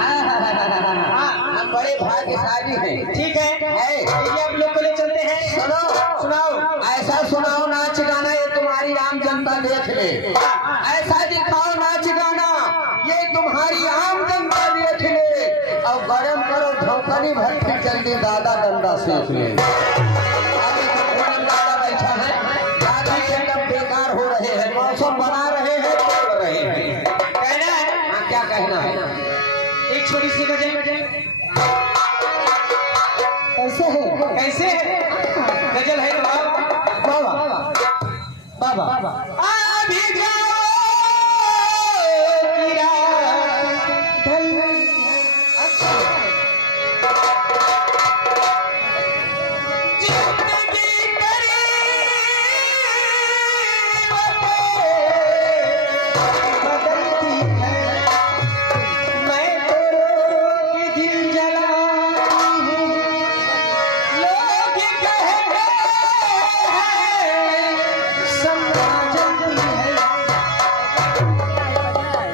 हम बड़े भाग्यशाली हैं। ठीक है, ये आप लोग को ले चलते हैं। सुनो, सुनाओ। ऐसा सुनाओ नाच गाना ये तुम्हारी आम जनता देख ले। ऐसा दिखाओ नाच गाना ये तुम्हारी आम जनता देख ले। और गरम करो धोखनी भट्टी जल्दी दादा डंडा सीख ले। आगे तो पूरन दादा बैठा है, दादा एकदम बेकार हो रहे हैं, मौसम बना रहे हैं, बोल रहे हैं। कहना है? हाँ, क्या कहना है? एक छोटी सी गजल। कैसे है? कैसे गजल है? बाबा बाबा बाबा अभी जाओ कि रात ढल गई है। जिंदगी बदलती है। मैं तो रोज दिल जलाती हूँ। लोग कहते हैं समझती है।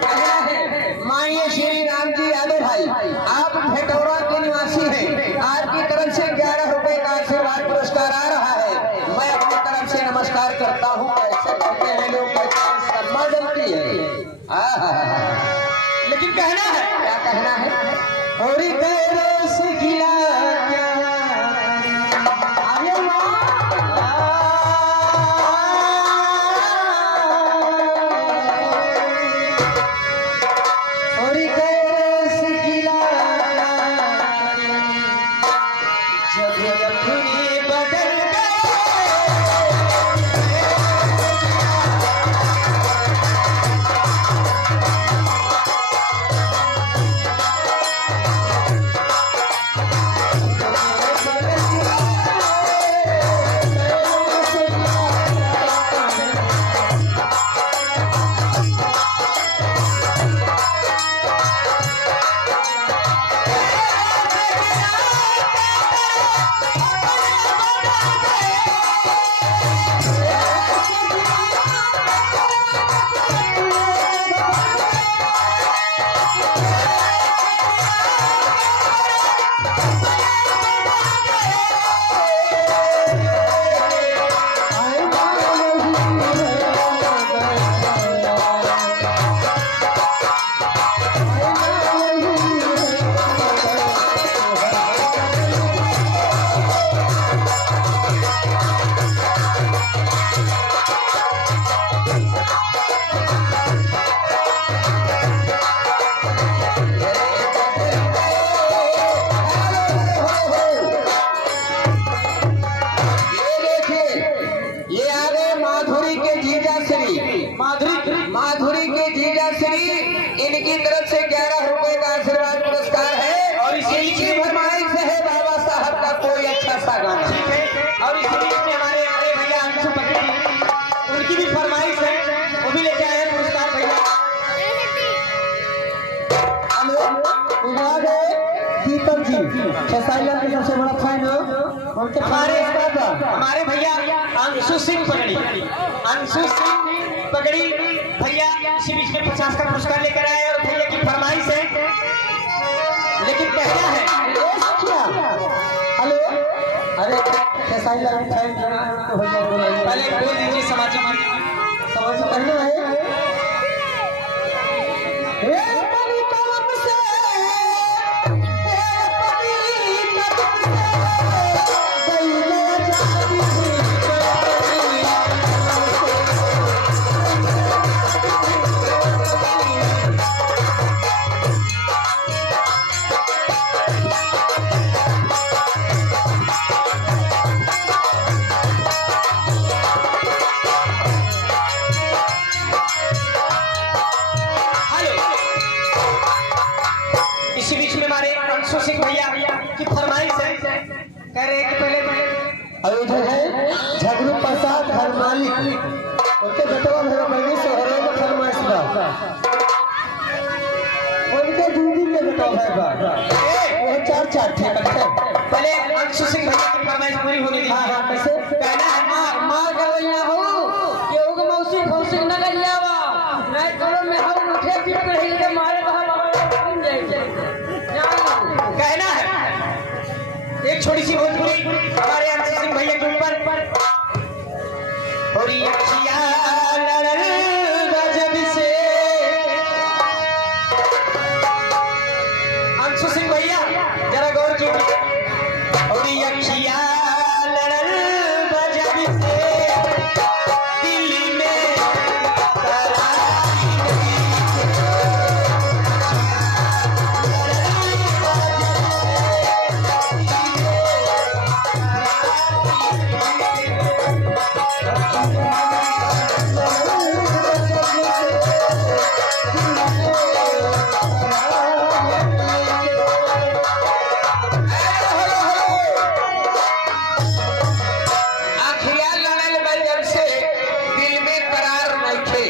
कहना है माननीय श्री राम जी यादव भाई, आप भेटौरा के निवासी हैं। आपकी तरफ से 11 रुपए का आशीर्वाद पुरस्कार आ रहा है। मैं अपनी तरफ से नमस्कार करता हूँ। ऐसे कहते हैं लोग, सम्मान जलती है। लेकिन कहना है, क्या कहना है? और गैरों से गिला क्या अरे वाह! और गैरों से गिला जब अपने बदल गए। माधुरी के जीजा श्री, इनकी तरफ से 11 रुपए का आशीर्वाद पुरस्कार है। और इसी फरमाइश है बाबा साहब का कोई अच्छा सा गाना। ठीक है, और इस बीच में हमारे बड़े भैया अंशु पकड़ी, उनकी भी फरमाइश है, वो भी लेके आए हैं पुरस्कार। भैया दीपक जी खेसारिया के सबसे बड़ा फैन हो। हमारे भैया अंशु सिंह पकड़ी भैया इसी बीच में 50 का पुरस्कार लेकर आए। और भैया की फरमाइश है, लेकिन कहना है। हेलो, अरे खेसारिया के फैन पहले बोल दीजिए सामाजिक समझ कहना है। इसी बीच में हमारे अंशु सिंह भैया की फरमाइश है, कह रहे हैं कि पहले अयोध्या है झगड़ू प्रसाद घर मालिक उनके बेटवा मेरा महीने से हरे में फरमाइश बा। उनके दूधी में बेटा है वो 4 थे पहले अंशु सिंह भैया की फरमाइश पूरी होने दी। हाँ कैसे कहना है मार गवैया हो केहू के मौसी फौसी न गलियावा नहीं करो में हम उठे पीट कर हिले मारे बहा बन जाए। एक छोटी सी भोजपुरी हमारे अंशु सिंह भैया के ऊपर और ये अखिया लड़ल गजब से। अंशु सिंह भैया जरा गौर कीजिए। और ये अखिया लड़ल गजब से दिल में करारी नहीं। आखिया लड़ल गजब से दिल में करार नइखे।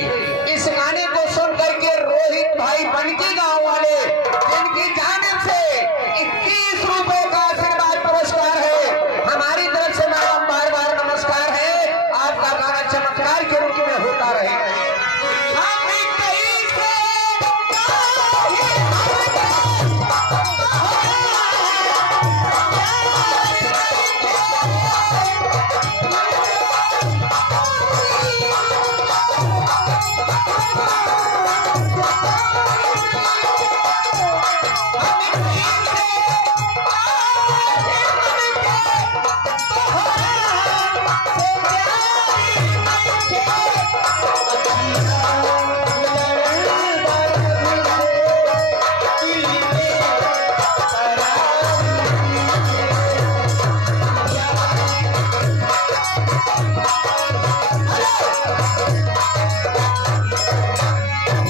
इस गाने को सुन करके रोहित भाई बनकी गांव वाले जिनकी जानिब से 21 रुपए का आशीर्वाद पुरस्कार है, हमारी तरफ से मैडम बार बार नमस्कार है। आपका गाना चमत्कार के रूप में होता रहे। हम कहीं से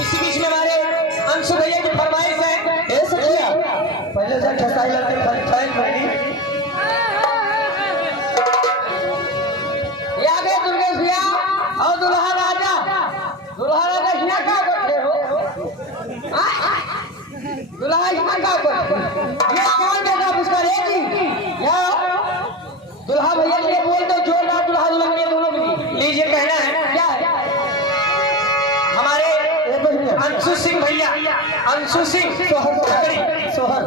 इसी बीच में हमारे अंशु भैया की फरमाइश है। ऐसे किया पहले से ठसाई लगती फैन पहली ये आगे दुर्गेश भैया और दुल्हा राजा यहाँ क्या करते हो? दुल्हा यहाँ क्या करते हो? ये कौन देगा पुरस्कार? एक ही या दुल्हा भैया के लिए बोल दो जोरदार दुल्हा दुल्हन के दोनों के लिए। लीजिए कहना है क्या है? हमारे अंशु सिंह भैया, अंशु सिंह सोहर सोहर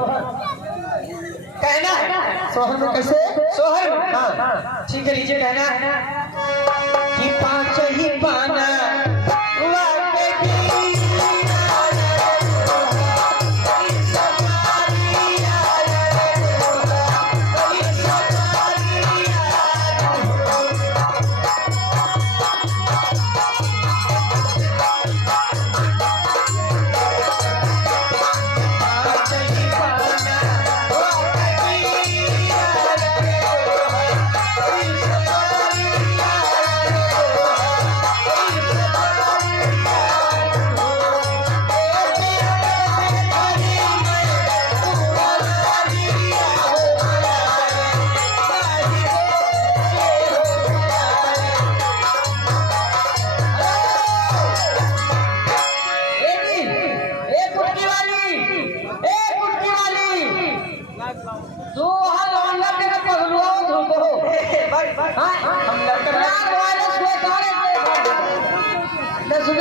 कहना है। सोहर में कैसे? सोहर हाँ। ठीक है, लीजिए कहना है कि पाँच ही पाना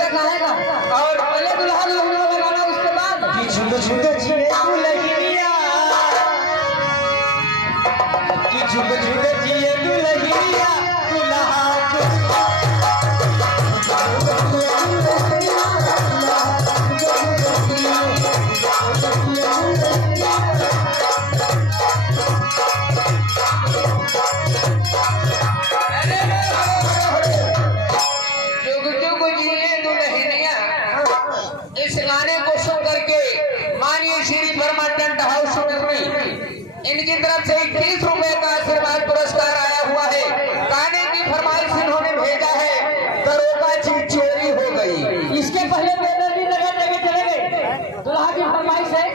और पहले दुल्हा दुल्हन लगाना, उसके बाद झुंड झुंड जिए दुल्हनिया, कि झुंड झुंड जिए दुल्हनिया, दुल्हा इस गाने को सुन करके माननीय श्री वर्मा टेंट हाउस इनकी तरफ से 21 रुपए का आशीर्वाद पुरस्कार आया हुआ है। गाने की फरमाइश इन्होंने भेजा है, दरोगा जी चोरी हो गई। इसके पहले बैनर भी लगा के चले गए। दुल्हा की फरमाइश है।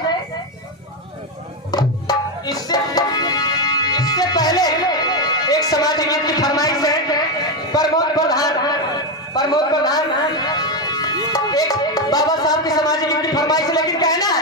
इससे पहले एक समाज गीत की फरमाइश है। प्रमोद प्रधान एक बाबा साहब की समाज गीत की फरमाइश, लेकिन कहना है